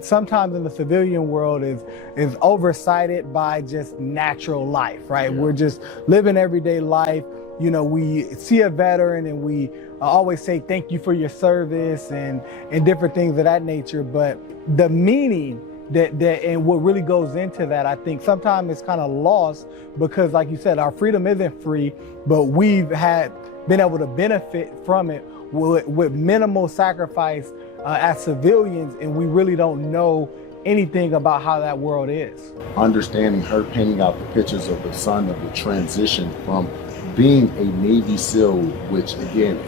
sometimes in the civilian world is oversighted by just natural life, right? Yeah. We're just living everyday life. You know, we see a veteran and we always say thank you for your service and different things of that nature. But the meaning that and what really goes into that, I think sometimes it's kind of lost because, like you said, our freedom isn't free, but we've been able to benefit from it with minimal sacrifice as civilians, and we really don't know anything about how that world is. Understanding her painting out the pictures of the son of the transition from being a Navy SEAL, which again,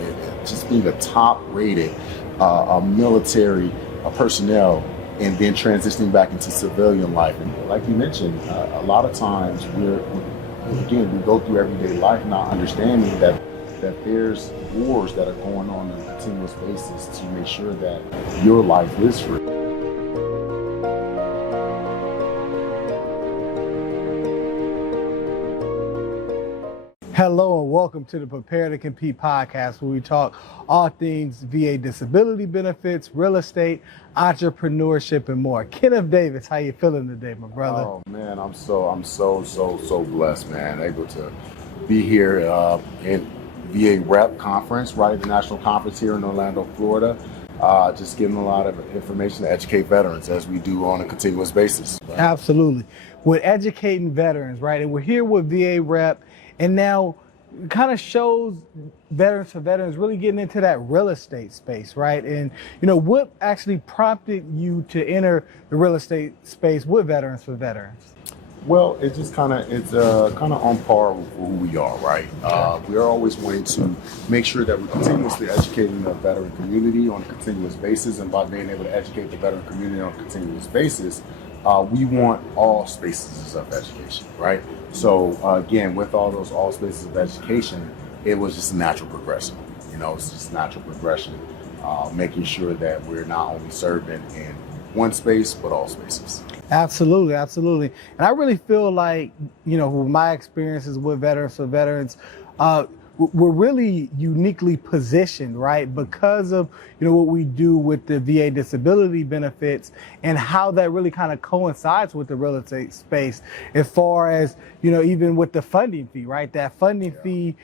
just being a top rated military personnel, and then transitioning back into civilian life. And like you mentioned, a lot of times we go through everyday life not understanding that there's wars that are going on a continuous basis to make sure that your life is free. Hello and welcome to the Prepare to Compete podcast, where we talk all things VA disability benefits, real estate, entrepreneurship, and more. Kenneth Davis, how you feeling today, my brother? Oh man, I'm so blessed, man. Able to be here in VA Rep Conference, right? The national conference here in Orlando, Florida. Just giving a lot of information to educate veterans as we do on a continuous basis. Right? Absolutely. With educating veterans, right? And we're here with VA Rep, and now it kind of shows Veterans for Veterans really getting into that real estate space, right? And, you know, what actually prompted you to enter the real estate space with Veterans for Veterans? Well, it's just kind of on par with who we are, right? We are always wanting to make sure that we're continuously educating the veteran community on a continuous basis, and by being able to educate the veteran community on a continuous basis, we want all spaces of education, right? So again, with all spaces of education, it was just a natural progression. You know, it's just natural progression, making sure that we're not only serving in one space, but all spaces. Absolutely, absolutely. And I really feel like, you know, with my experiences with Veterans for Veterans, we're really uniquely positioned, right? Because of, you know, what we do with the VA disability benefits and how that really kind of coincides with the real estate space, as far as, you know, even with the funding fee, right? That funding fee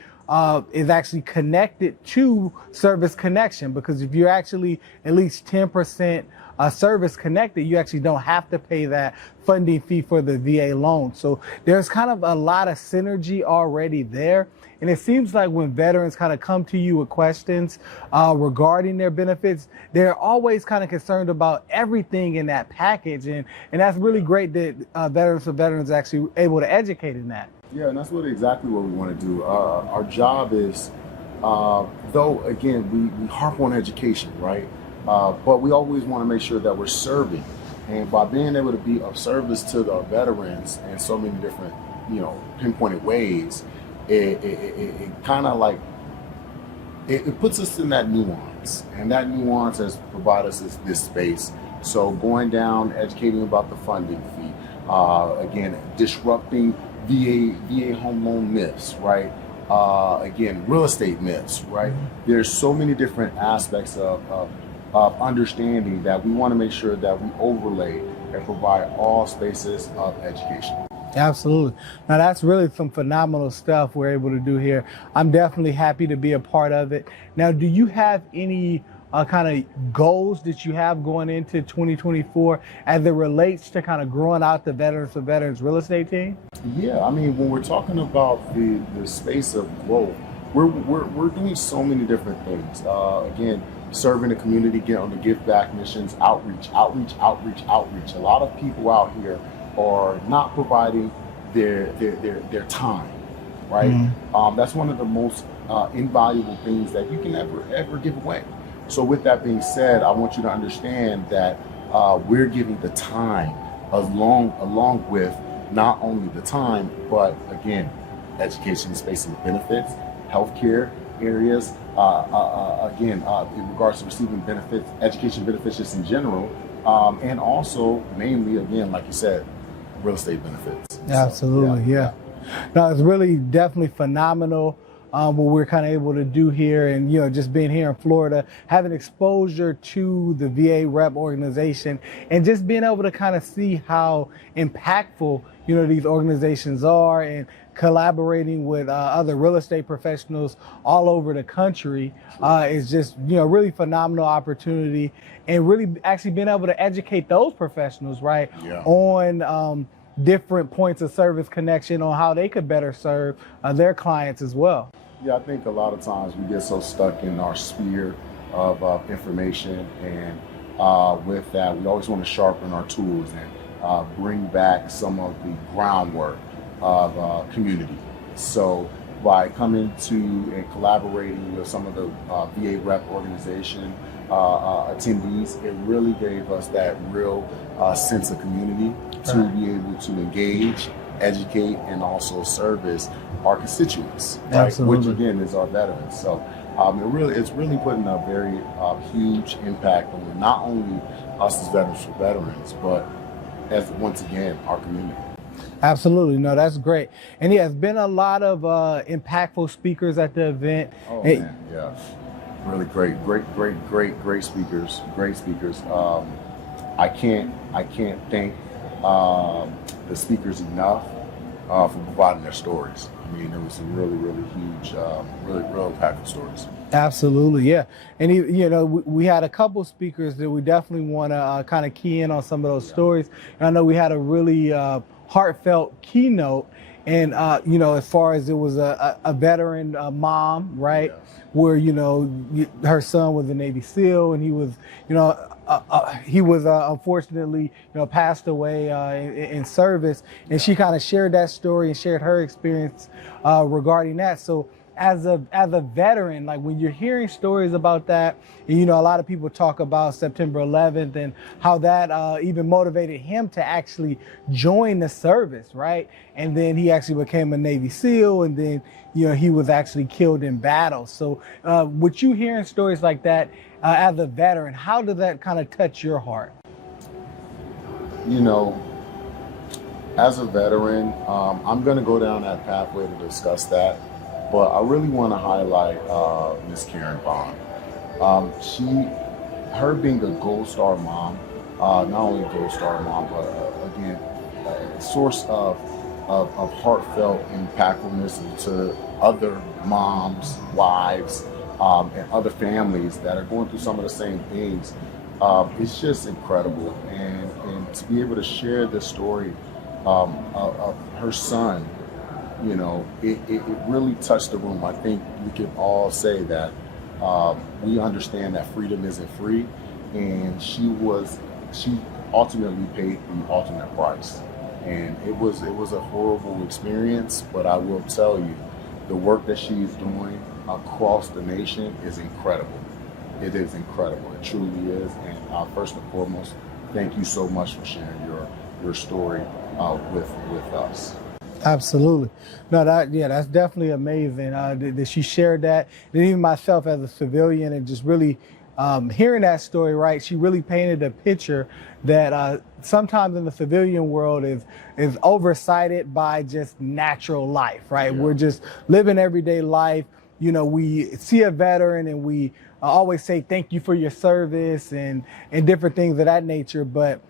is actually connected to service connection, because if you're actually at least 10% service connected, you actually don't have to pay that funding fee for the VA loan. So there's kind of a lot of synergy already there. And it seems like when veterans kind of come to you with questions regarding their benefits, they're always kind of concerned about everything in that package. And that's really great that Veterans for Veterans are actually able to educate in that. Yeah, and that's exactly what we want to do. Our job is, though, again, we harp on education, right? But we always want to make sure that we're serving. And by being able to be of service to our veterans in so many different, you know, pinpointed ways, it kind of like, it puts us in that nuance. And that nuance has provided us this space. So going down, educating about the funding fee, again, disrupting VA home loan myths, right? Again, real estate myths, right? There's so many different aspects of understanding that we want to make sure that we overlay and provide all spaces of education. Absolutely. Now that's really some phenomenal stuff we're able to do here. I'm definitely happy to be a part of it. Now, do you have any kind of goals that you have going into 2024 as it relates to kind of growing out the Veterans for Veterans real estate team? Yeah, I mean, when we're talking about the space of growth, we're doing so many different things. Again, serving the community, getting on the give back missions, outreach. A lot of people out here are not providing their time, right? Mm-hmm. That's one of the most invaluable things that you can ever give away. So with that being said, I want you to understand that we're giving the time along with not only the time, but again, education, space and benefits, healthcare areas, again, in regards to receiving benefits, education benefits just in general, and also mainly, again, like you said, real estate benefits. Absolutely, So, yeah. No, it's really definitely phenomenal what we're kind of able to do here, and just being here in Florida, having exposure to the VA rep organization, and just being able to kind of see how impactful these organizations are, and collaborating with other real estate professionals all over the country is just really phenomenal opportunity, and really actually being able to educate those professionals on different points of service connection, on how they could better serve their clients as well. Yeah, I think a lot of times we get so stuck in our sphere of information, and with that, we always want to sharpen our tools and bring back some of the groundwork of community. So by coming to and collaborating with some of the VA rep organization attendees, it really gave us that real sense of community to be able to engage, educate, and also service our constituents, right? Which again is our veterans. So it's really putting a very huge impact on not only us as Veterans for Veterans, but as once again our community. Absolutely. No, that's great. And yeah, it's been a lot of impactful speakers at the event. Oh man, yeah. Really great speakers. Great speakers. I can't thank the speakers enough for providing their stories. I mean, there was some really huge, real impactful stories. Absolutely, yeah. And we had a couple speakers that we definitely want to kind of key in on some of those stories. And I know we had a really heartfelt keynote, and as far as it was a veteran mom, right? Yeah. Where her son was a Navy SEAL, and he was unfortunately passed away in service, and she kind of shared that story and shared her experience regarding that. So as a veteran, like when you're hearing stories about that, and a lot of people talk about September 11th and how that even motivated him to actually join the service, right? And then he actually became a Navy SEAL, and then he was actually killed in battle. So with you hearing stories like that as a veteran, how did that kind of touch your heart? As a veteran, I'm going to go down that pathway to discuss that. But I really want to highlight Miss Karen Bond. Her being a Gold Star mom, not only a Gold Star mom, but again, a source of heartfelt impactfulness to other moms, wives, and other families that are going through some of the same things. It's just incredible, and to be able to share this story of her son. It really touched the room. I think we can all say that we understand that freedom isn't free, and she ultimately paid the ultimate price. And it was a horrible experience, but I will tell you, the work that she's doing across the nation is incredible. It is incredible. It truly is. And first and foremost, thank you so much for sharing your story with us. Absolutely. No, that's definitely amazing that she shared that. And even myself as a civilian, and just really hearing that story, right? She really painted a picture that sometimes in the civilian world is oversighted by just natural life, right? Yeah. We're just living everyday life. We see a veteran and we always say thank you for your service and different things of that nature. But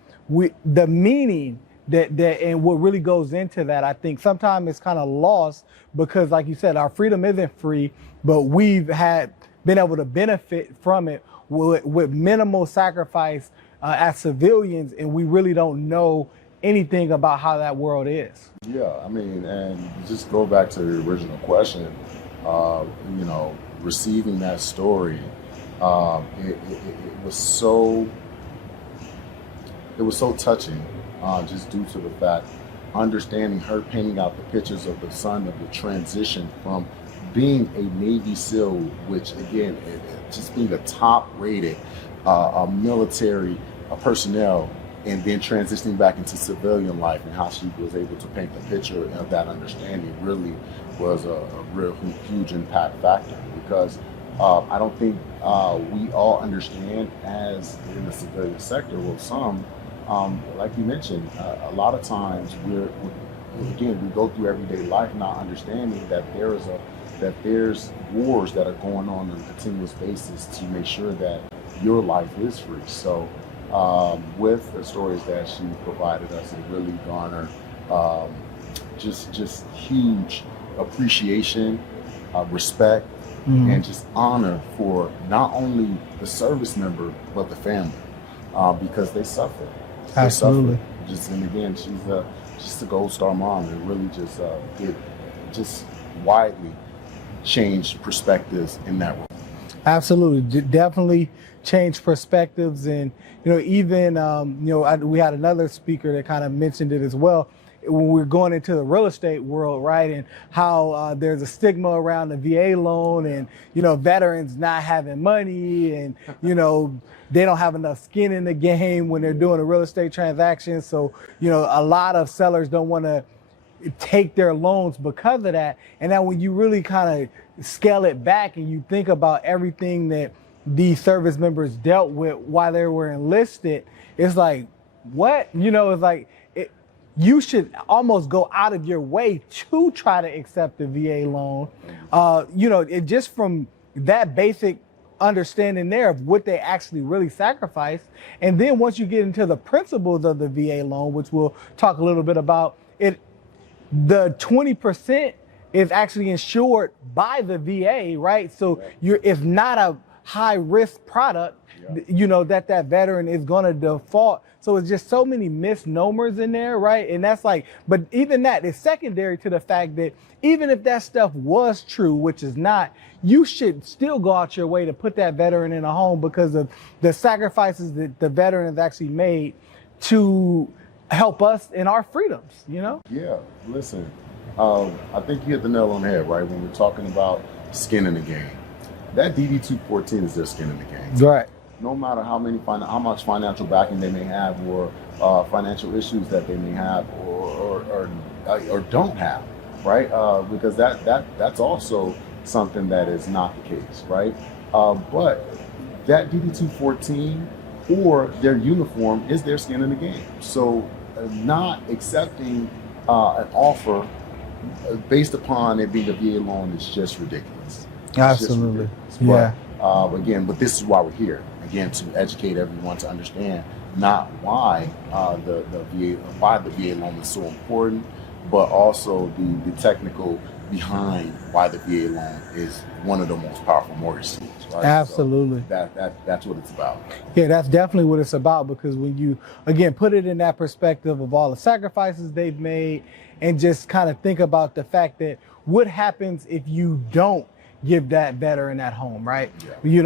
the meaning that and what really goes into that, I think sometimes it's kind of lost, because like you said, our freedom isn't free, but we've been able to benefit from it with minimal sacrifice as civilians, and we really don't know anything about how that world is. Yeah, I mean, and just go back to the original question, receiving that story, it was so touching. Just due to the fact, understanding her painting out the pictures of the son of the transition from being a Navy SEAL, which again, just being a top-rated military personnel, and then transitioning back into civilian life, and how she was able to paint the picture of that understanding really was a real huge impact factor, because I don't think we all understand, as in the civilian sector, well, some, like you mentioned, a lot of times we go through everyday life not understanding that there is that there's wars that are going on a continuous basis to make sure that your life is free. So with the stories that she provided us, it really garnered just huge appreciation, respect, and just honor for not only the service member but the family, because they suffer. Absolutely. They suffer. And again, she's a gold star mom, and really it just widely changed perspectives in that room. Absolutely, definitely changed perspectives, and even we had another speaker that kind of mentioned it as well when we're going into the real estate world, right? And how there's a stigma around the VA loan, and veterans not having money, and they don't have enough skin in the game when they're doing a real estate transaction. So a lot of sellers don't want to take their loans because of that. And now when you really kind of scale it back and you think about everything that these service members dealt with while they were enlisted, it's like, what? It's like, you should almost go out of your way to try to accept the VA loan. It just from that basic understanding there of what they actually really sacrificed. And then once you get into the principles of the VA loan, which we'll talk a little bit about, the 20% is actually insured by the VA, right? So it's not a high risk product, that veteran is going to default. So it's just so many misnomers in there, right? And that's like, but even that is secondary to the fact that even if that stuff was true, which is not, you should still go out your way to put that veteran in a home because of the sacrifices that the veteran has actually made to help us in our freedoms, Yeah, listen, I think you hit the nail on the head, right? When we're talking about skin in the game, that DD-214 is their skin in the game. Right. No matter how much financial backing they may have, or financial issues that they may have, or don't have, right? Because that's also something that is not the case, right? But that DD-214 or their uniform is their skin in the game. So not accepting an offer based upon it being a VA loan is just ridiculous. Absolutely. Yeah. But this is why we're here. Again, to educate everyone to understand not why the VA loan is so important, but also the technical behind why the VA loan is one of the most powerful mortgage tools. Right? Absolutely. So that's what it's about. Yeah, that's definitely what it's about, because when you again put it in that perspective of all the sacrifices they've made, and just kind of think about the fact that what happens if you don't give that veteran at home, right? Yeah.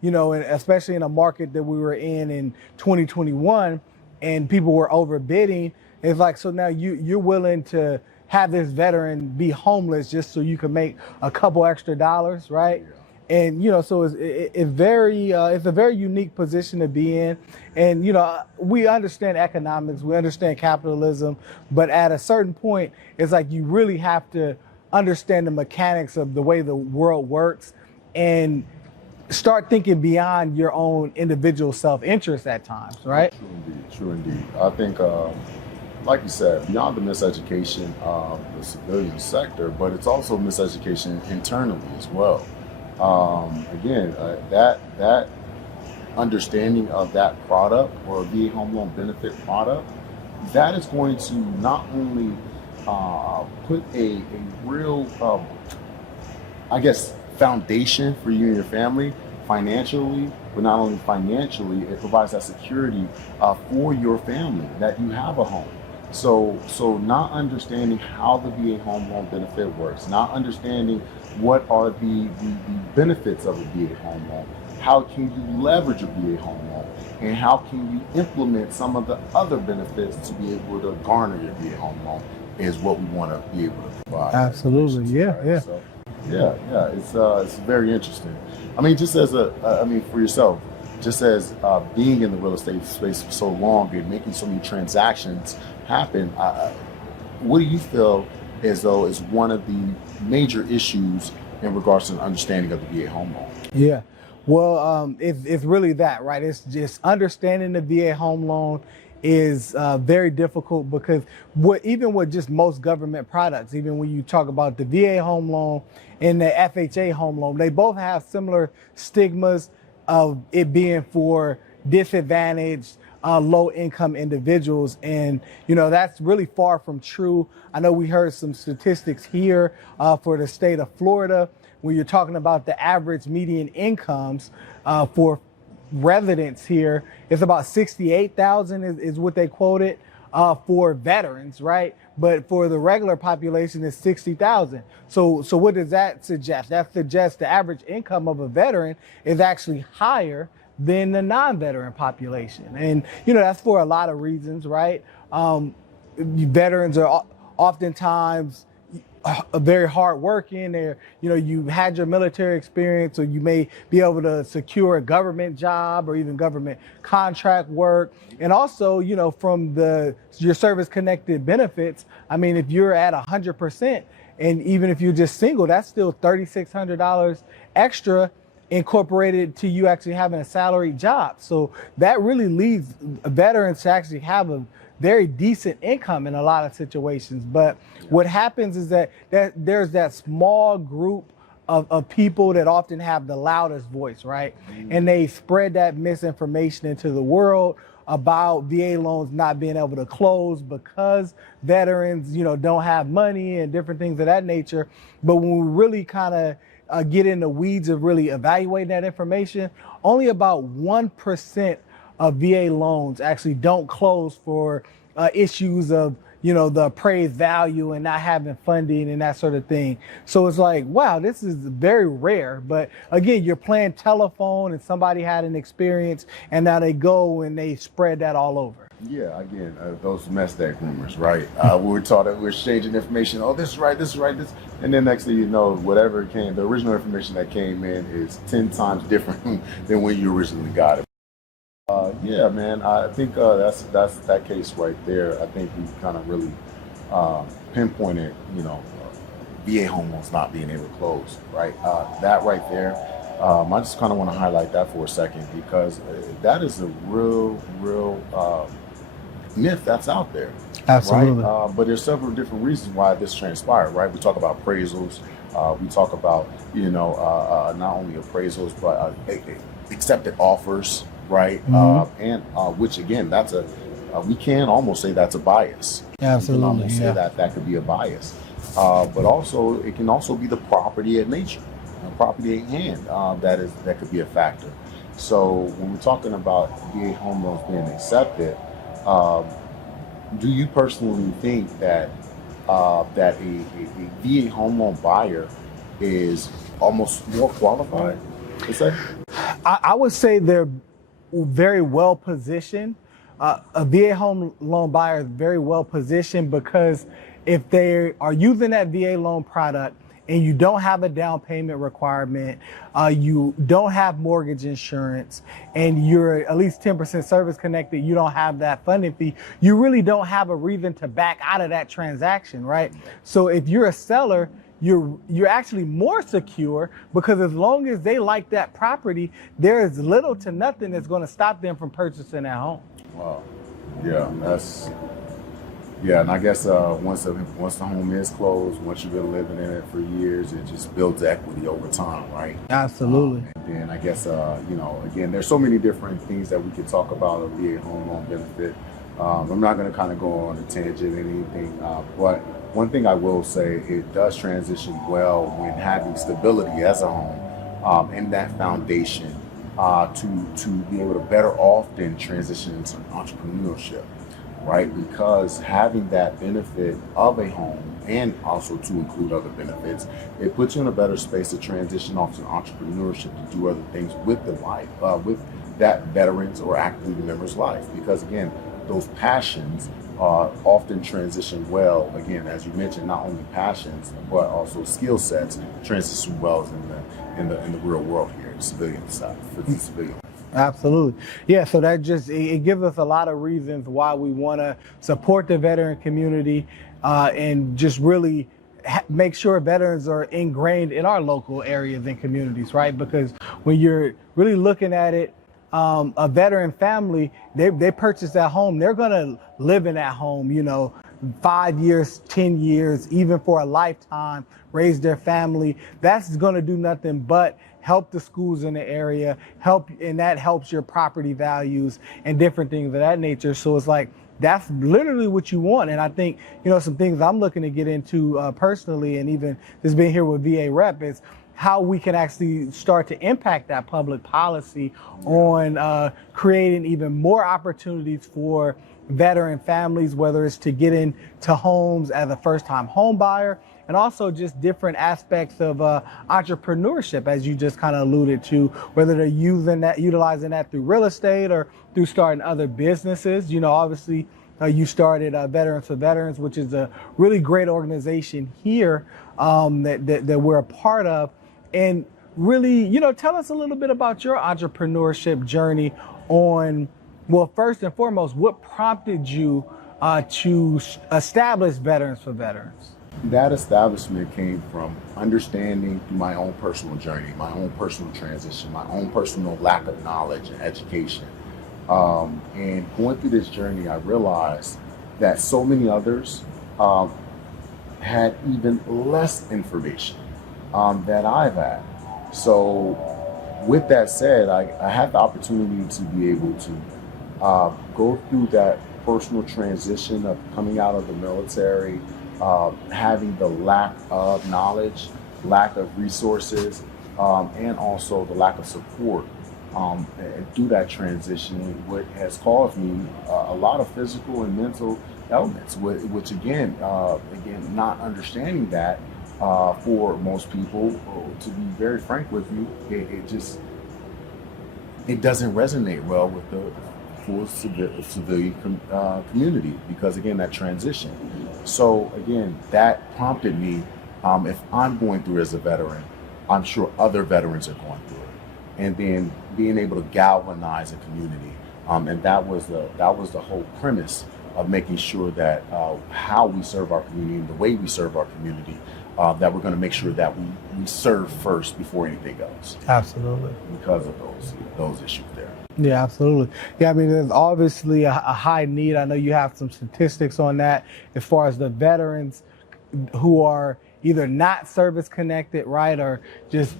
And especially in a market that we were in 2021, and people were overbidding. It's like, so now you're willing to have this veteran be homeless just so you can make a couple extra dollars, right? Yeah. And so it's a very unique position to be in. And we understand economics, we understand capitalism, but at a certain point, it's like you really have to understand the mechanics of the way the world works and start thinking beyond your own individual self-interest at times, right? True indeed. I think, like you said, beyond the miseducation of the civilian sector, but it's also miseducation internally as well. That understanding of that product, or VA home loan benefit product, that is going to not only put a real, foundation for you and your family financially, but not only financially, it provides that security for your family that you have a home. So not understanding how the VA home loan benefit works, not understanding what are the benefits of a VA home loan, how can you leverage a VA home loan, and how can you implement some of the other benefits to be able to garner your VA home loan is what we want to be able to provide. Absolutely, yeah, right? yeah. So, it's very interesting. I mean, just as for yourself, just as being in the real estate space for so long and making so many transactions happen, what do you feel as though is one of the major issues in regards to an understanding of the VA home loan? Yeah. Well, it's really that, right? It's just understanding the VA home loan is very difficult because even with just most government products, even when you talk about the VA home loan and the FHA home loan, they both have similar stigmas of it being for disadvantaged, low income individuals. And, that's really far from true. I know we heard some statistics here for the state of Florida, when you're talking about the average median incomes for residents here, it's about 68,000 is what they quoted for veterans, right? But for the regular population, it's 60,000. So what does that suggest? That suggests the average income of a veteran is actually higher than the non-veteran population. And, that's for a lot of reasons, right? Veterans are oftentimes very hardworking. You had your military experience, or you may be able to secure a government job or even government contract work. And also, from your service connected benefits, I mean, if you're at 100%, and even if you're just single, that's still $3,600 extra incorporated to you actually having a salaried job. So that really leads veterans to actually have a very decent income in a lot of situations. But what happens is that there's that small group of people that often have the loudest voice, right? And they spread that misinformation into the world about VA loans not being able to close because veterans, don't have money and different things of that nature. But when we really kind of get in the weeds of really evaluating that information, only about 1% of VA loans actually don't close for issues of, the appraised value and not having funding and that sort of thing. So it's like, wow, this is very rare. But again, you're playing telephone and somebody had an experience and now they go and they spread that all over. Yeah, again, those mess-deck rumors, right? We were taught that we're exchanging information. Oh, this is right, this is right, this. And then next thing you know, whatever came, the original information that came in is 10 times different than when you originally got it. Yeah, man, I think that's that case right there. I think we kind of really pinpointed, VA home loans not being able to close, right? That right there. I just kind of want to highlight that for a second because that is a real myth that's out there. Absolutely. Right? But there's several different reasons why this transpired, right? We talk about appraisals. We talk about, not only appraisals, but accepted offers, right? And which again, we can almost say that's a bias. Absolutely. You can almost say that could be a bias. But also, it can also be the property at nature, property at hand, that could be a factor. So when we're talking about VA home loans being accepted, do you personally think that a VA home loan buyer is almost more qualified? I would say they're very well positioned. A VA home loan buyer is very well positioned because if they are using that VA loan product and you don't have a down payment requirement, you don't have mortgage insurance, and you're at least 10% service connected, you don't have that funding fee, you really don't have a reason to back out of that transaction, right? So if you're a seller, you're actually more secure because as long as they like that property, there is little to nothing that's going to stop them from purchasing that home. Wow. Yeah, and I guess once the home is closed, once you've been living in it for years, it just builds equity over time, right? Absolutely. And then I guess again, there's so many different things that we could talk about a VA home loan benefit. I'm not going to kind of go on a tangent or anything, but one thing I will say, it does transition well when having stability as a home and that foundation to be able to better often transition into entrepreneurship, right? Because having that benefit of a home and also to include other benefits, it puts you in a better space to transition off to entrepreneurship, to do other things with the life, with that veteran's or active duty member's life. Because again, those passions often transition well, again, as you mentioned, not only passions, but also skill sets transition well in the real world here, the civilian side, for the civilian. Absolutely. Yeah, so that just, it gives us a lot of reasons why we want to support the veteran community and just really make sure veterans are ingrained in our local areas and communities, right? Because when you're really looking at it, a veteran family, they purchase that home, they're going to live in that home, 5 years, 10 years, even for a lifetime, raise their family. That's going to do nothing but help the schools in the area, and that helps your property values and different things of that nature. So it's like, that's literally what you want. And I think, some things I'm looking to get into personally, and even just being here with VA Rep, is how we can actually start to impact that public policy on creating even more opportunities for veteran families, whether it's to get into homes as a first-time home buyer, and also just different aspects of entrepreneurship, as you just kind of alluded to, whether they're utilizing that through real estate or through starting other businesses. Obviously, you started Veterans for Veterans, which is a really great organization here that we're a part of. And really, tell us a little bit about your entrepreneurship journey on, well, first and foremost, what prompted you to establish Veterans for Veterans? That establishment came from understanding through my own personal journey, my own personal transition, my own personal lack of knowledge and education. And going through this journey, I realized that so many others had even less information that I've had. So with that said, I had the opportunity to be able to go through that personal transition of coming out of the military, having the lack of knowledge, lack of resources, and also the lack of support through that transition, what has caused me a lot of physical and mental elements, which again, not understanding that for most people, to be very frank with you, it doesn't resonate well with the full civilian community, because again, that transition. So again, that prompted me, if I'm going through as a veteran, I'm sure other veterans are going through it. And then being able to galvanize a community. And that was the whole premise of making sure that how we serve our community and the way we serve our community, that we're going to make sure that we serve first before anything else. Absolutely. Because of those issues there. Yeah, absolutely. Yeah, I mean, there's obviously a high need. I know you have some statistics on that as far as the veterans who are either not service connected, right, or just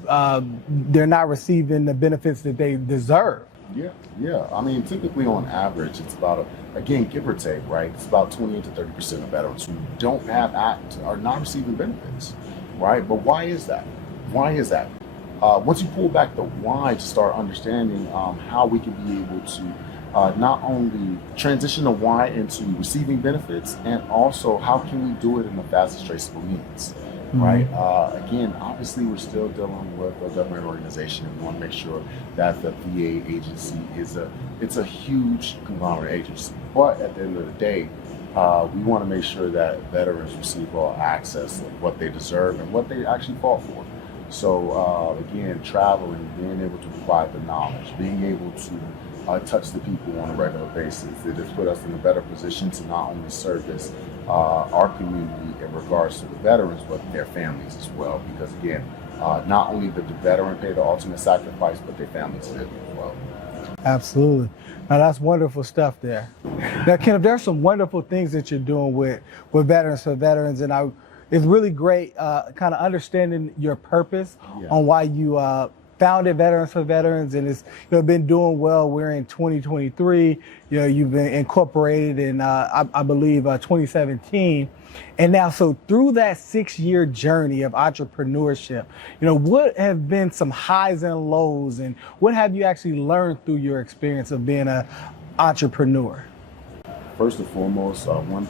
they're not receiving the benefits that they deserve. Yeah. I mean, typically on average, it's about, again, give or take, right? It's about 28 to 30% of veterans who don't have are not receiving benefits, right? But why is that? Once you pull back the why to start understanding how we can be able to not only transition the why into receiving benefits, and also how can we do it in the fastest traceable means, right? Again, obviously we're still dealing with a government organization, and we want to make sure that the VA agency it's a huge conglomerate agency. But at the end of the day, we want to make sure that veterans receive all access of what they deserve and what they actually fought for. So again, traveling, being able to provide the knowledge, being able to touch the people on a regular basis, it has put us in a better position to not only service our community in regards to the veterans, but their families as well. Because again, not only did the veteran pay the ultimate sacrifice, but their families did as well. Absolutely. Now that's wonderful stuff there. Now, Kenneth, there's some wonderful things that you're doing with Veterans for Veterans, and it's really great kind of understanding your purpose on why you founded Veterans for Veterans, and it's been doing well. We're in 2023. You've been incorporated in I believe 2017, and now so through that 6-year journey of entrepreneurship, what have been some highs and lows, and what have you actually learned through your experience of being an entrepreneur? First and foremost, one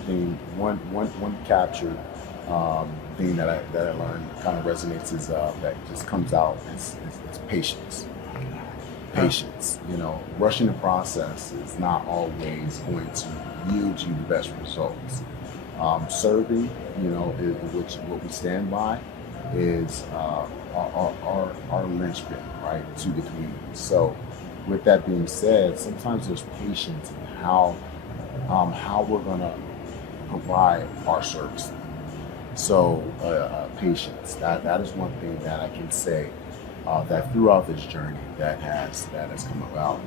captured thing that I learned kind of resonates is that just comes out is patience. Patience. Rushing the process is not always going to yield you the best results. Serving, which what we stand by, is our linchpin, right, to the community. So, with that being said, sometimes there's patience in how we're going to provide our service. So patience, that is one thing that I can say that throughout this journey that has come about.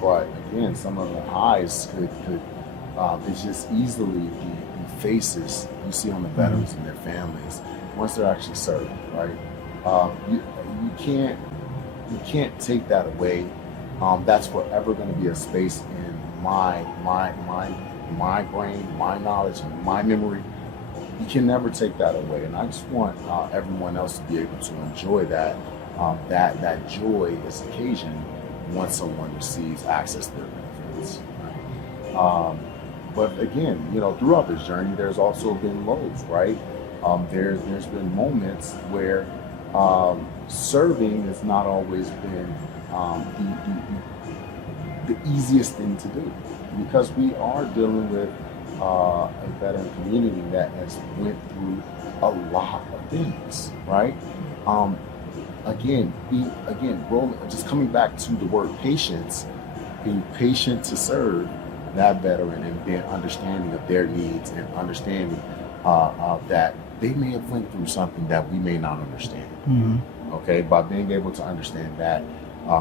But again, some of the highs could it's just easily the faces you see on the veterans and their families once they're actually served, right? You can't take that away. That's forever going to be a space in my brain, my knowledge, and my memory. You can never take that away, and I just want everyone else to be able to enjoy that joyous occasion once someone receives access to their benefits. Right? But again, throughout this journey, there's also been lows, right? There's been moments where serving has not always been the easiest thing to do, because we are dealing with a veteran community that has went through a lot of things, right? Just coming back to the word patience, being patient to serve that veteran and being understanding of their needs and understanding that they may have went through something that we may not understand. Mm-hmm. Okay, by being able to understand that,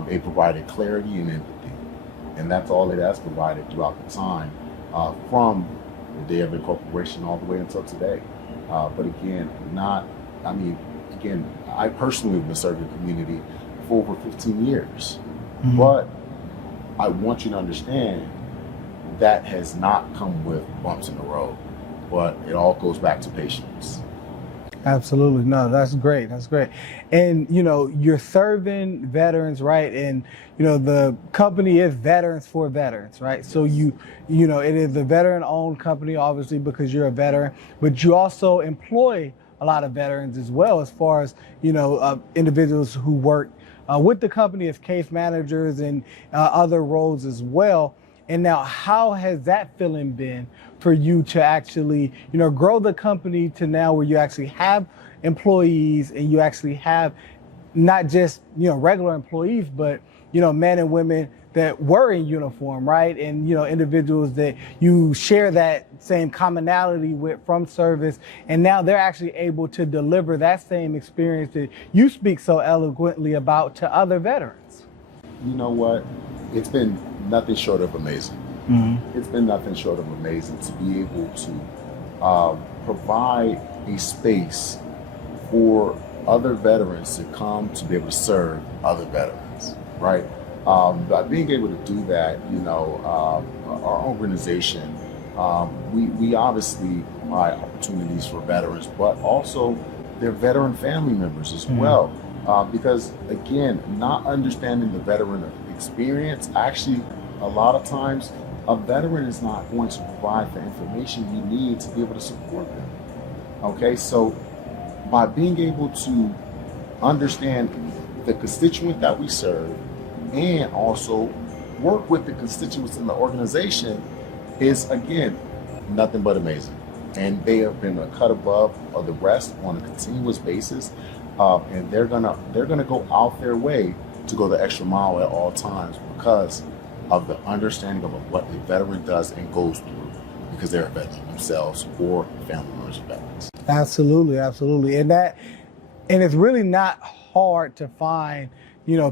it provided clarity and empathy, and that's all it has provided throughout the time, from the day of incorporation all the way until today. But again, I personally have been serving the community for over 15 years, mm-hmm. but I want you to understand that has not come with bumps in the road, but it all goes back to patience. Absolutely. No, that's great. That's great. And, you're serving veterans, right? And, the company is Veterans for Veterans, right? Yes. So it is a veteran owned company, obviously, because you're a veteran, but you also employ a lot of veterans as well, as far as, individuals who work with the company as case managers and other roles as well. And now, how has that feeling been for you to actually, grow the company to now where you actually have employees and you actually have not just, regular employees, but, men and women that were in uniform, right? And, individuals that you share that same commonality with from service. And now they're actually able to deliver that same experience that you speak so eloquently about to other veterans. You know what? It's been nothing short of amazing. Mm-hmm. It's been nothing short of amazing to be able to provide a space for other veterans to come to be able to serve other veterans, right? By being able to do that, our organization, we obviously provide opportunities for veterans, but also their veteran family members as well. Because again, not understanding the veteran experience, actually, a lot of times, a veteran is not going to provide the information you need to be able to support them. Okay, so by being able to understand the constituent that we serve and also work with the constituents in the organization is, again, nothing but amazing. And they have been a cut above of the rest on a continuous basis. And they're gonna go out their way to go the extra mile at all times because of the understanding of what a veteran does and goes through, because they're a veteran themselves or family members of veterans. Absolutely, absolutely. And it's really not hard to find,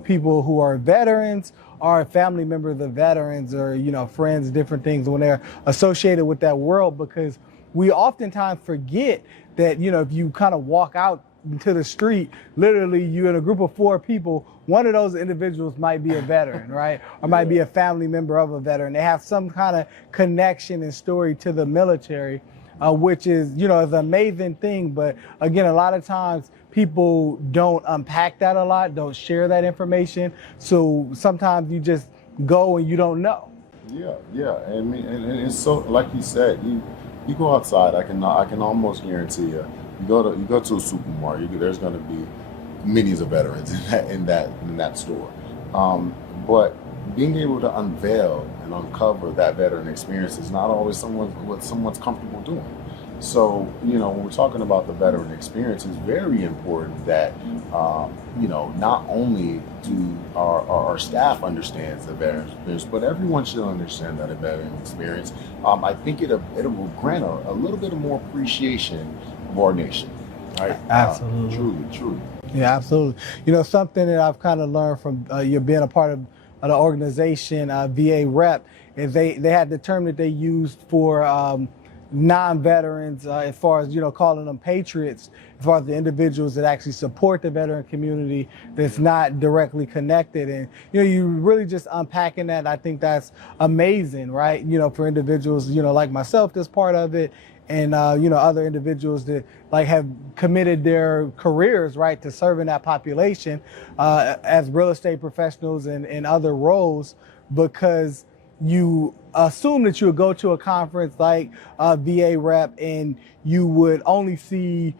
people who are veterans or family members of veterans or, friends, different things when they're associated with that world, because we oftentimes forget that, if you kind of walk out into the street, literally you're in a group of 4 people, one of those individuals might be a veteran, right? Or might be a family member of a veteran. They have some kind of connection and story to the military, which is, is an amazing thing. But again, a lot of times people don't unpack that a lot, don't share that information. So sometimes you just go and you don't know. Yeah. I mean, and it's so, like you said, you go outside, I can almost guarantee you, you go to a supermarket, there's going to be millions of veterans in that store. But being able to unveil and uncover that veteran experience is not always what someone's comfortable doing. So, when we're talking about the veteran experience, it's very important that, not only do our staff understands the veteran experience, but everyone should understand that a veteran experience. I think it will grant a little bit of more appreciation of our nation, right? Absolutely. Truly. Yeah, absolutely. Something that I've kind of learned from you being a part of the organization, VA Rep, is they had the term that they used for non-veterans, as far as, calling them patriots, as far as the individuals that actually support the veteran community that's not directly connected. And you really just unpacking that. I think that's amazing, right? For individuals, like myself, that's part of it, and other individuals that like have committed their careers, right, to serving that population as real estate professionals and other roles, because you assume that you would go to a conference like VA Rep and you would only see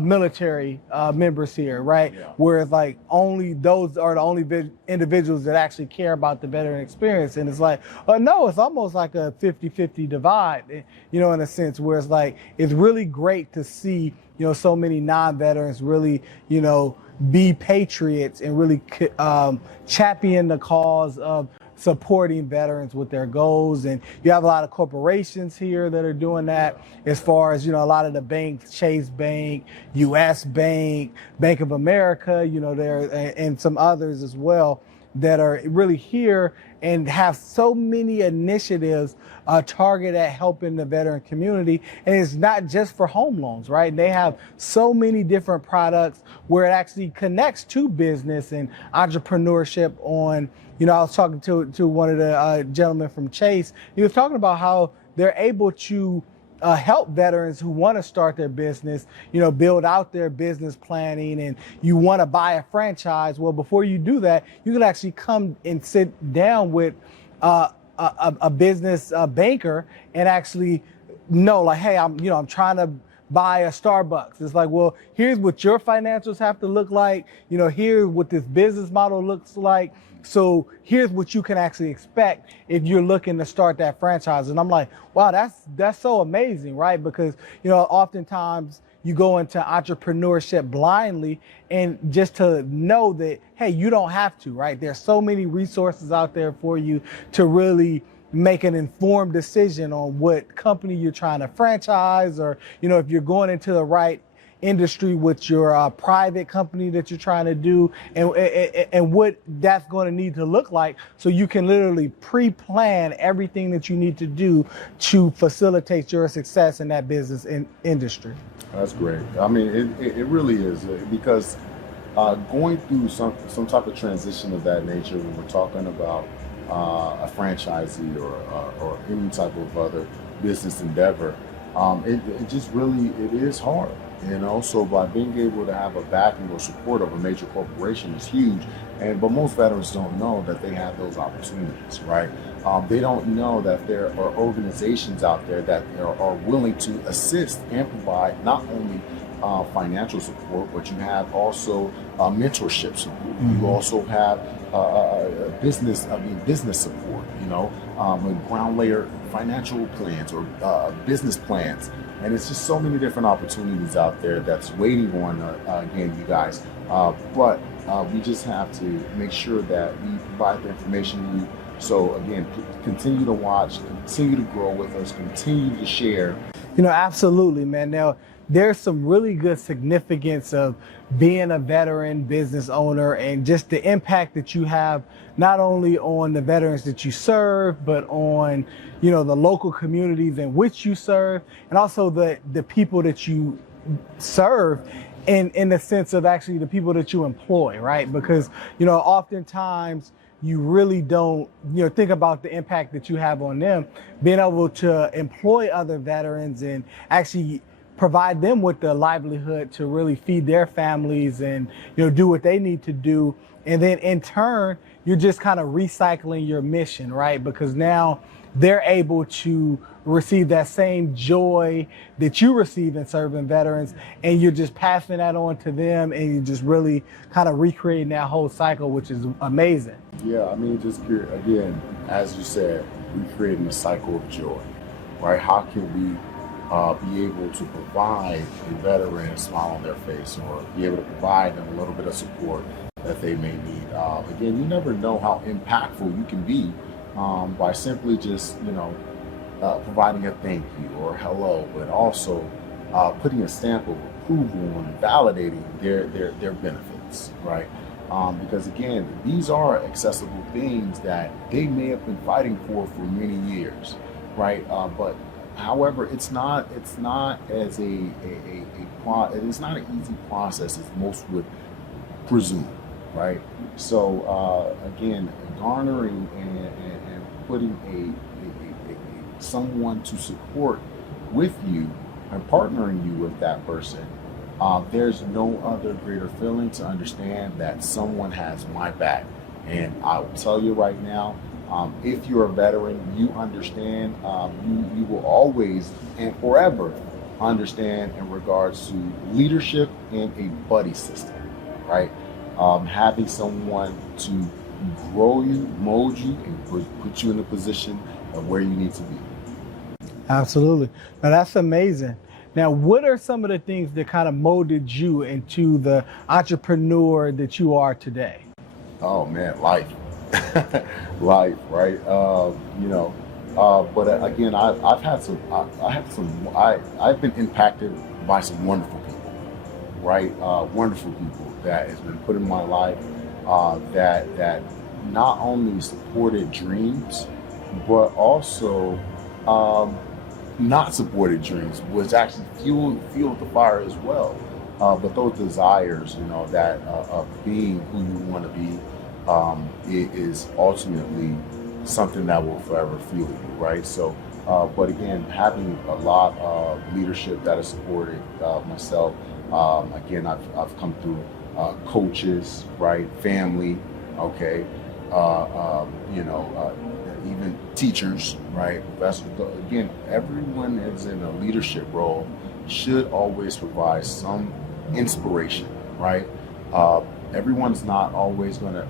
military members here, right? Yeah. Whereas like only those are the only individuals that actually care about the veteran experience. And it's like, no, it's almost like a 50-50 divide, in a sense, where it's like, it's really great to see, so many non-veterans really, be patriots and really champion the cause of supporting veterans with their goals. And you have a lot of corporations here that are doing that, as far as, a lot of the banks, Chase Bank, US Bank, Bank of America, there, and some others as well, that are really here and have so many initiatives targeted at helping the veteran community. And it's not just for home loans, right? They have so many different products where it actually connects to business and entrepreneurship on, I was talking to one of the gentlemen from Chase. He was talking about how they're able to help veterans who want to start their business, build out their business planning, and you want to buy a franchise. Well, before you do that, you can actually come and sit down with a business banker and actually know, like, hey, I'm trying to buy a Starbucks. It's like, well, here's what your financials have to look like. Here's what this business model looks like. So here's what you can actually expect if you're looking to start that franchise. And I'm like, wow, that's so amazing, right? Because, oftentimes you go into entrepreneurship blindly, and just to know that, hey, you don't have to, right? There's so many resources out there for you to really make an informed decision on what company you're trying to franchise, or, if you're going into the right industry with your private company that you're trying to do, and what that's going to need to look like, so you can literally pre-plan everything that you need to do to facilitate your success in that business industry. That's great. I mean, it really is, because going through some type of transition of that nature, when we're talking about a franchisee or any type of other business endeavor, it just really, it is hard. So by being able to have a backing or support of a major corporation is huge. But most veterans don't know that they have those opportunities, right? They don't know that there are organizations out there that are willing to assist and provide not only financial support, but you have also mentorship support. Mm-hmm. You also have business support, with ground layer financial plans or business plans. And it's just so many different opportunities out there that's waiting on, again, you guys. But we just have to make sure that we provide the information to you. So again, continue to watch, continue to grow with us, continue to share. Absolutely, man. Now, there's some really good significance of being a veteran business owner, and just the impact that you have not only on the veterans that you serve, but on, the local communities in which you serve, and also the people that you serve in the sense of actually the people that you employ, right? Because, oftentimes you really don't, think about the impact that you have on them, being able to employ other veterans and actually provide them with the livelihood to really feed their families and, do what they need to do. And then in turn, you're just kind of recycling your mission, right? Because now they're able to receive that same joy that you receive in serving veterans, and you're just passing that on to them, and you're just really kind of recreating that whole cycle, which is amazing. Yeah, I mean, just again, as you said, recreating a cycle of joy, right? How can we be able to provide a veteran a smile on their face, or be able to provide them a little bit of support that they may need? Again, you never know how impactful you can be by simply just, providing a thank you or hello, but also putting a stamp of approval and validating their benefits, right? Because again, these are accessible things that they may have been fighting for many years, right? But however, it's not as it's not an easy process as most would presume, right? So again, garnering and putting someone to support with you and partnering you with that person, there's no other greater feeling to understand that someone has my back. And I will tell you right now, if you're a veteran, you understand, you will always and forever understand in regards to leadership in a buddy system, right? Having someone to grow you, mold you, and put you in a position of where you need to be. Absolutely. Now that's amazing. Now, what are some of the things that kind of molded you into the entrepreneur that you are today? Oh man, life, life, right? But again, I've been impacted by some wonderful people, right? Wonderful people that has been put in my life, that not only supported dreams, but also not supported dreams, was actually fueled the fire as well. But those desires, that of being who you want to be, it is ultimately something that will forever fuel you, right? So, but again, having a lot of leadership that has supported myself. Again, I've come through coaches, right? Family, okay, even teachers, right? Professors. Again, everyone is in a leadership role should always provide some inspiration, right? Everyone's not always going to,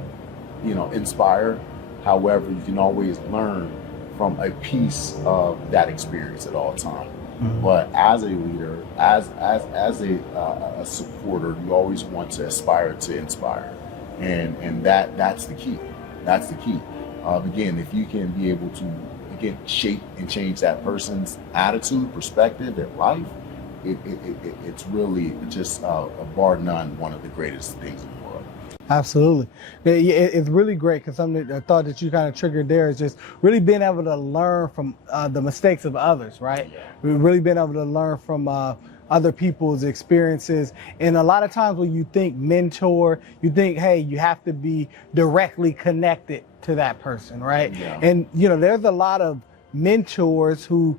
inspire. However, you can always learn from a piece of that experience at all times. Mm-hmm. But as a leader, as a supporter, you always want to aspire to inspire, and that's the key. That's the key. Again, if you can be able to shape and change that person's attitude, perspective in life, it's really just bar none one of the greatest things in the world. Absolutely. It's really great because something I thought that you kind of triggered there is just really being able to learn from the mistakes of others, right? Yeah. We've really been able to learn from other people's experiences. And a lot of times when you think mentor, you think, hey, you have to be directly connected to that person, right? Yeah. And, there's a lot of mentors who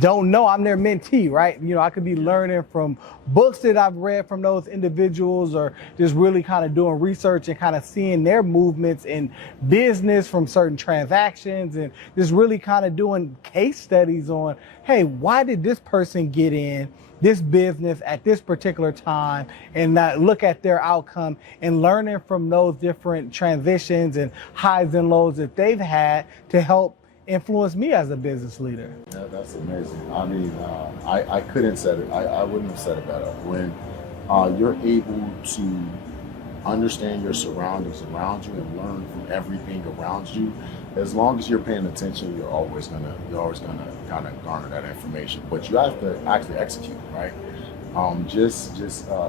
don't know I'm their mentee, right? I could be learning from books that I've read from those individuals, or just really kind of doing research and kind of seeing their movements in business from certain transactions, and just really kind of doing case studies on, hey, why did this person get in this business at this particular time, and look at their outcome and learning from those different transitions and highs and lows that they've had to help influence me as a business leader. Yeah, that's amazing. I mean, I couldn't say it. I wouldn't have said it better. When you're able to understand your surroundings around you and learn from everything around you, as long as you're paying attention, you're always gonna kind of garner that information. But you have to actually execute, right?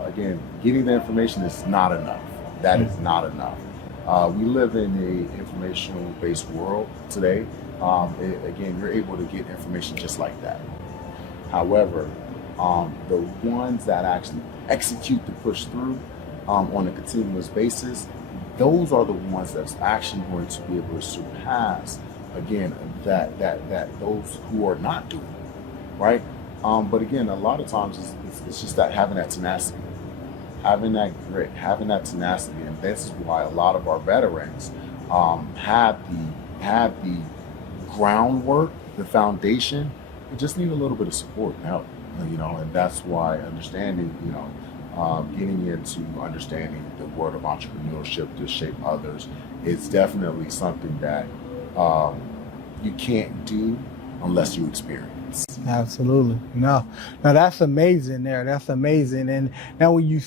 Again, getting the information is not enough. That is not enough. We live in a informational-based world today. Again, you're able to get information just like that. However, the ones that actually execute to push through on a continuous basis, those are the ones that's actually going to be able to surpass, again, that those who are not doing it, right? But again, a lot of times it's just that having that tenacity, having that grit, having that tenacity, and this is why a lot of our veterans have the groundwork, the foundation. We just need a little bit of support and help, and that's why understanding, getting into understanding the world of entrepreneurship to shape others is definitely something that you can't do unless you experience. Absolutely. No, that's amazing there. That's amazing. And now when you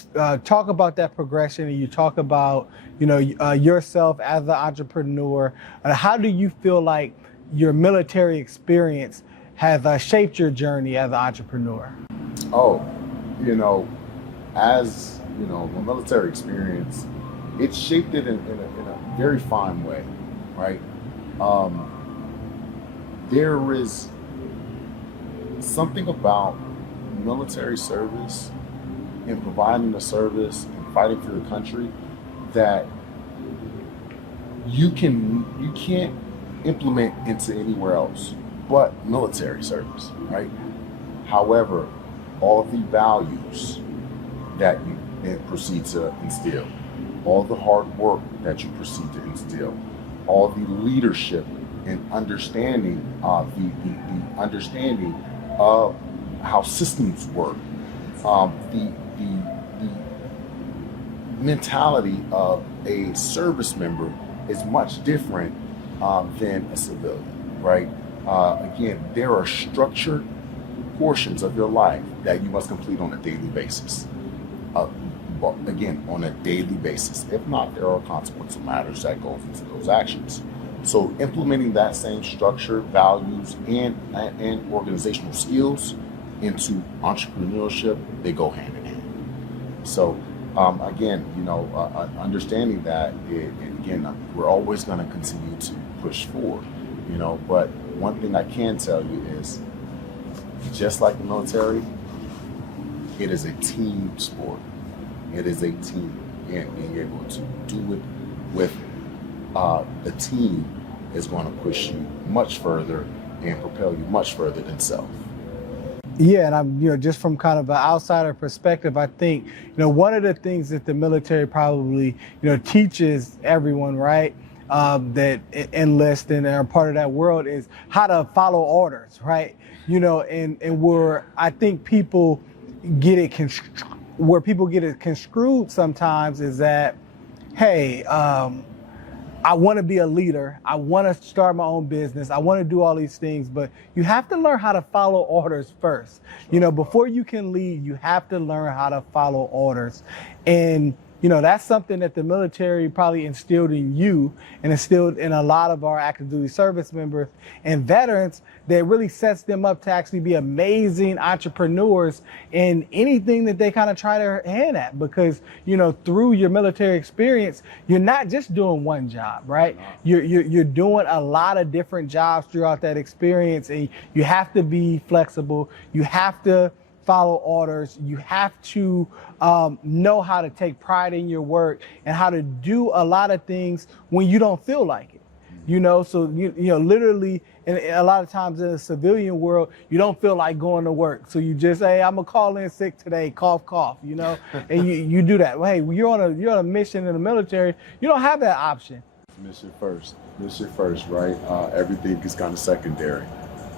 talk about that progression and you talk about, yourself as an entrepreneur, how do you feel like your military experience has shaped your journey as an entrepreneur? Oh, as my military experience It shaped it in a very fine way, right? Um, there is something about military service and providing the service and fighting for the country that you can't implement into anywhere else but military service, right? However, all the values that you proceed to instill, all the hard work that you proceed to instill, all the leadership and understanding, the understanding of how systems work, the mentality of a service member is much different than a civilian, right? Again, there are structured portions of your life that you must complete on a daily basis. Again, on a daily basis. If not, there are consequential matters that goes into those actions. So implementing that same structure, values, and organizational skills into entrepreneurship, they go hand in hand. So again, understanding that, we're always going to continue to push forward, but one thing I can tell you is, just like the military, it is a team sport. It is a team, and being able to do it with the team is going to push you much further and propel you much further than self. Yeah, and I'm, just from kind of an outsider perspective, I think, one of the things that the military probably, teaches everyone, right, that enlist and are part of that world is how to follow orders, right? And where I think people get it construed sometimes is that, hey, I want to be a leader. I want to start my own business. I want to do all these things, but you have to learn how to follow orders first. Before you can lead, you have to learn how to follow orders. And that's something that the military probably instilled in you and instilled in a lot of our active duty service members and veterans that really sets them up to actually be amazing entrepreneurs in anything that they kind of try their hand at. Because, through your military experience, you're not just doing one job, right? You're doing a lot of different jobs throughout that experience, and you have to be flexible. You have to follow orders. You have to know how to take pride in your work and how to do a lot of things when you don't feel like it. So literally, and a lot of times in the civilian world, you don't feel like going to work. So you just say, I'm gonna call in sick today, cough, cough, and you do that. Well, hey, you're on a mission in the military, you don't have that option. Mission first, right? Everything is kind of secondary.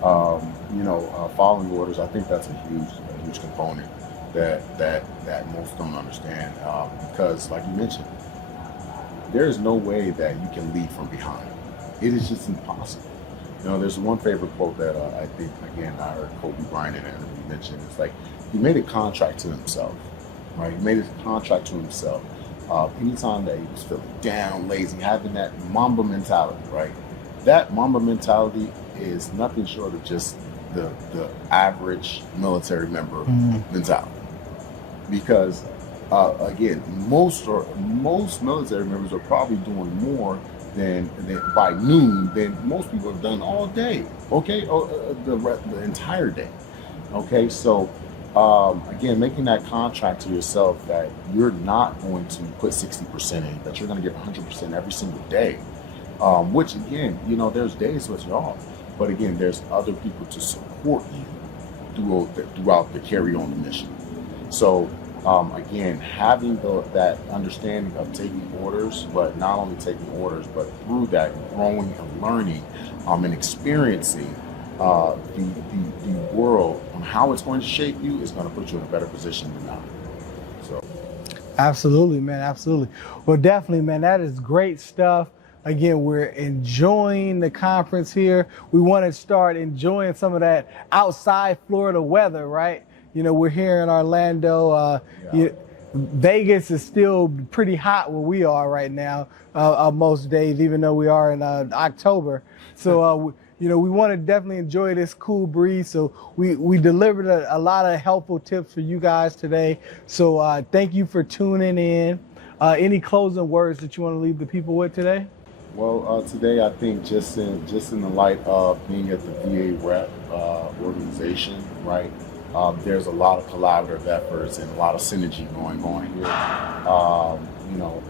Following orders, I think that's a huge component that most don't understand, because, like you mentioned, there is no way that you can lead from behind. It is just impossible. There's one favorite quote that I think, again, I heard Kobe Bryant in an interview mention. It's like, he made a contract to himself, right? He made a contract to himself. Anytime that he was feeling down, lazy, having that Mamba mentality, right? That Mamba mentality is nothing short of just the average military member mentality. Because again, most military members are probably doing more than by noon than most people have done all day. Okay, the entire day. Okay, so again, making that contract to yourself that you're not going to put 60% in, that you're going to get 100% every single day. Which again, there's days which are off, but again, there's other people to support you throughout the carry on the mission. So again, having that understanding of taking orders, but not only taking orders, but through that growing and learning and experiencing the world on how it's going to shape you is going to put you in a better position than now. So, absolutely, man, absolutely. Well, definitely, man, that is great stuff. Again, we're enjoying the conference here. We want to start enjoying some of that outside Florida weather, right? We're here in Orlando. Vegas is still pretty hot where we are right now, most days, even though we are in October. So, we want to definitely enjoy this cool breeze. So we delivered a lot of helpful tips for you guys today. So thank you for tuning in. Any closing words that you want to leave the people with today? Well, today I think just in the light of being at the VA rep organization, right? There's a lot of collaborative efforts and a lot of synergy going on here.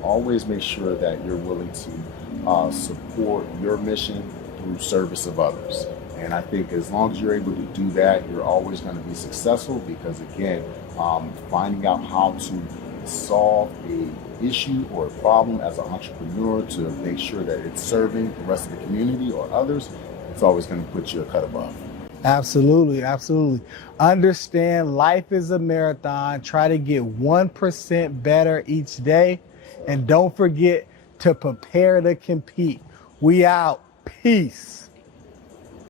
Always make sure that you're willing to support your mission through service of others. And I think as long as you're able to do that, you're always going to be successful because, again, finding out how to solve a issue or a problem as an entrepreneur to make sure that it's serving the rest of the community or others, it's always going to put you a cut above. Absolutely, absolutely. Understand life is a marathon. Try to get 1% better each day. And don't forget to prepare to compete. We out. Peace.